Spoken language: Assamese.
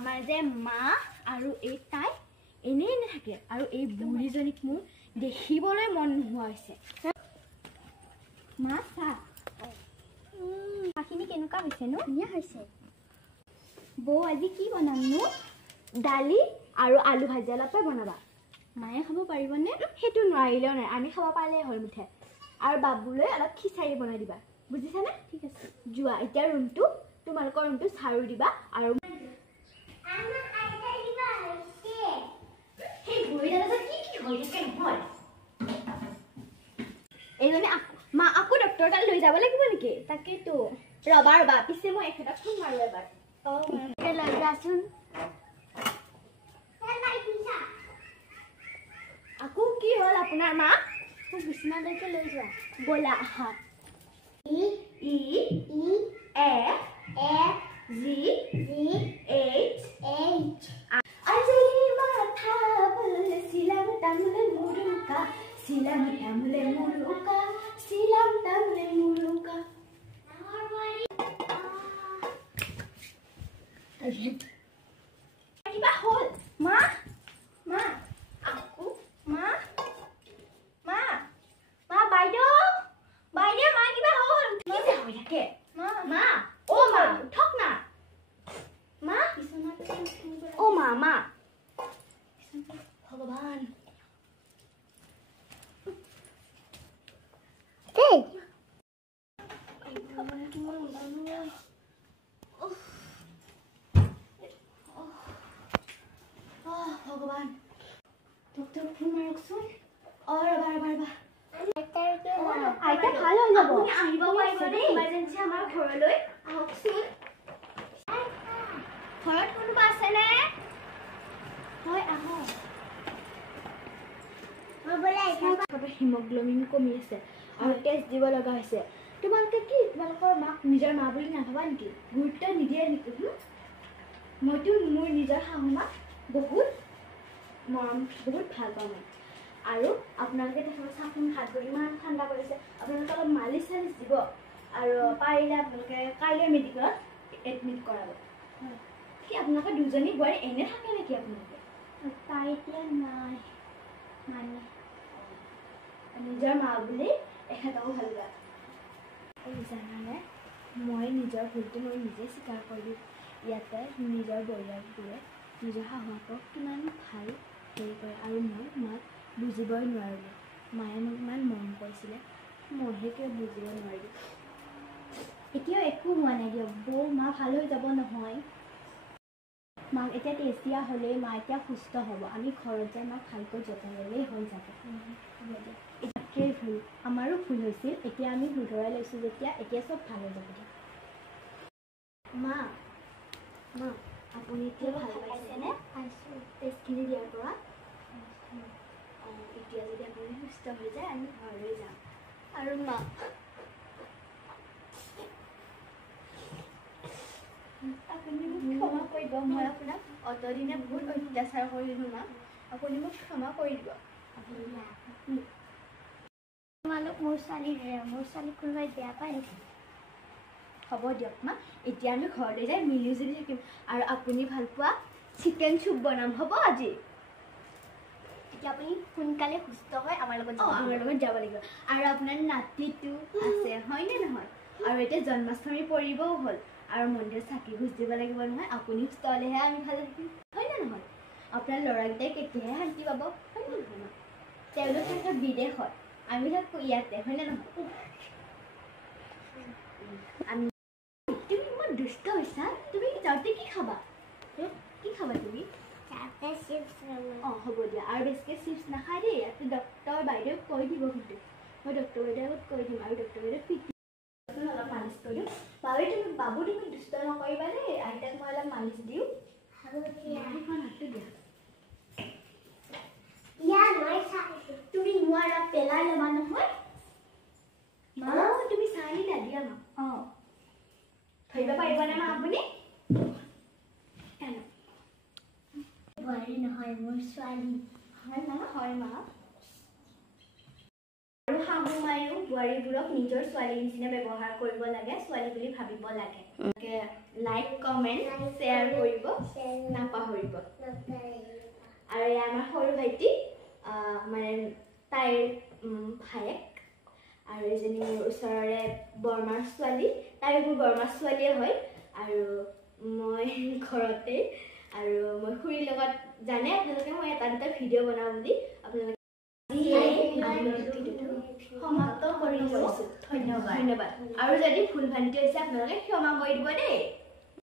আমাৰ যে মা আৰু এই তাই এনেই নাথাকে আৰু এই বুঢ়ীজনীক মোৰ দেখিবলৈ মন নোহোৱা হৈছে মা চাহ চাহখিনি কেনেকুৱা হৈছে নো ধুনীয়া হৈছে বৌ আজি কি বনামনো দালি আৰু আলু ভাজি অলপে বনাবা মায়ে খাব পাৰিবনে সেইটো নোৱাৰিলেও নাই আমি খাব পাৰিলে হ'ল মুঠে আৰু বাবুলৈ অলপ খিচাৰি বনাই দিবা বুজিছানে ঠিক আছে যোৱা এতিয়া ৰুমটো তোমালোকৰ ৰুমটো ঝাৰু দিবা আৰু এইজনে মা আকৌ ডক্টৰ তালৈ লৈ যাব লাগিব নেকি তাকেইতো ৰবা ৰবা পিছে মই এখেতক ফোন মাৰো এবাৰ লৈ যোৱাচোন আকৌ কি হ'ল আপোনাৰ মা মোক বিছনালৈকে লৈ যোৱা ব'লা আহা ই এফ জি এইচ আজি মাথা বলে সিলাম তামলে মুৰুকা সিলাম তামলে মুৰুকা সিলাম তামলে মুৰুকা কিবা হ'ল মা মা আকৌ মা মা মা বাইদেউ বাইদেউ মা কিবা হ'ল কি যে হৈ থাকে মা মা ও মা উঠক না মা ও মা মা ভগৱান ভগৱান ডক্টৰ ফোন মাৰকচোন ৰবা আইতা ভাল হৈ যাব আহিব পাৰিবনে ইমাৰ্জেঞ্চি আমাৰ ঘৰলৈ আহকচোন ঘৰত কোনোবা আছেনে হয় আহক হিমোগ্লবিন কমি আছে আৰু টেষ্ট দিব লগা হৈছে তোমালোকে কি তোমালোকৰ মাক নিজৰ মা বুলি নাভাবা নেকি গুৰুত্ব নিদিয়ে নেকি মইতো মোৰ নিজৰ শাহু মাক বহুত মৰম বহুত ভাল পাওঁ মই আৰু আপোনালোকে দেখাব চাবোন হাত ইমান ঠাণ্ডা কৰিছে আপোনালোকে অলপ মালিচ চালিচ দিব আৰু পাৰিলে আপোনালোকে কাইলৈ মেডিকেলত এডমিট কৰাব কি আপোনালোকে দুজনী বোৱাৰী এনে থাকে নেকি আপোনালোকে তাই এতিয়া নাই মানে নিজৰ মা বুলি এখেতকো ভাল লাগে জানানে মই নিজৰ ভুলটো মই নিজে স্বীকাৰ কৰিলোঁ ইয়াতে নিজৰ পৰিয়ালবোৰে নিজৰ শাহুমাকক কিমান ভাল হেৰি কৰে আৰু মই মাক বুজিবই নোৱাৰিলোঁ মায়ে মোক ইমান মৰম কৰিছিলে মইহে কিয় বুজিব নোৱাৰিলোঁ এতিয়াও একো হোৱা নাই দিয়ক বৌ মা ভাল হৈ যাব নহয় মাক এতিয়া টেষ্টিয়া হ'লেই মা এতিয়া সুস্থ হ'ব আমি ঘৰত যাই মাক ভালকৈ যত্ন ল'লেই হৈ যাব এতিয়াই ভুল আমাৰো ভুল হৈছিল এতিয়া আমি শুধৰাই লৈছোঁ যেতিয়া এতিয়া চব ভাল হৈ যাব দিয়ক মা মা আপুনি এতিয়া ভাল পাইছেনে পাইছোঁ টেষ্টখিনি দিয়াৰ পৰা এতিয়া যদি আপুনি সুস্থ হৈ যায় আমি ঘৰলৈ যাম আৰু মা আপুনি মোক ক্ষমা কৰি দিব মই আপোনাক অতদিনে বহুত অত্যাচাৰ কৰিলোঁ মা আপুনি মোক ক্ষমা কৰি দিব তোমালোক মোৰ ছোৱালীক কোনোবাই বেয়া পায় নেকি হ'ব দিয়ক মা এতিয়া আমি ঘৰলৈ যাই মিলি জুলি থাকিম আৰু আপুনি ভাল পোৱা চিকেন চুপ বনাম হ'ব আজি এতিয়া আপুনি সোনকালে সুস্থ হৈ আমাৰ লগত যাব লাগিব আৰু আপোনাৰ নাতিটো আছে হয়নে নহয় আৰু এতিয়া জন্মাষ্টমী পৰিবও হ'ল আৰু মন্দিৰত চাকি ভোজ দিব লাগিব নহয় আপুনি সুস্থ হ'লেহে আমি ভালে থাকিম হয়নে নহয় আপোনাৰ ল'ৰাকেইটাই কেতিয়াহে শান্তি পাব হয়নে নহয় তেওঁলোক থাকে বিদেশত আমি থাকোঁ ইয়াতে হয়নে নহয় আমি তুমি ইমান দুষ্ট হৈছা তুমি যাওঁতে কি খাবা তুমি হ'ব দিয়া আৰু বেছিকৈ চিপছ নাখায় দেই ডক্টৰ বাইদেউক কৈ দিব কিন্তু মই ডক্টৰ বাইদেউক কৈ দিম আৰু ডক্টৰ বাইদেউক পিটি অলপ মালিচ কৰি দিওঁ বাবু তুমি দুষ্ট নকৰিবা দেই আইতাক মই অলপ মালিচ দিওঁ হাতটো দিয়া তুমি নোৱাৰা পেলাই ল'বা নহয় তুমি চাই দিলা দিয়া মা ধৰিব পাৰিবনে মা আপুনি বোৱাৰী নহয় মোৰ ছোৱালী হয় মা আৰু শাহু মায়েও বোৱাৰীবোৰক নিজৰ ছোৱালী নিচিনা ব্যৱহাৰ কৰিব লাগে ছোৱালী বুলি ভাবিব লাগে লাইক কমেণ্ট শ্বেয়াৰ কৰিব নাপাহৰিব আৰু এয়া আমাৰ সৰু ভাইটি মানে তাইৰ ভায়েক আৰু এজনী মোৰ ওচৰৰে বৰমাৰ ছোৱালী তাইও মোৰ বৰমাৰ ছোৱালীয়ে হয় আৰু মই ঘৰতে আৰু মই খুৰীৰ লগত জানে আপোনালোকে মই এটা দুটা ভিডিঅ' বনাওঁ বুলি আপোনালোকে সমাপ্ত কৰি লৈছোঁ ধন্যবাদ আৰু যদি ভুল ভ্ৰান্তি হৈছে আপোনালোকে ক্ষমা কৰি দিব দেই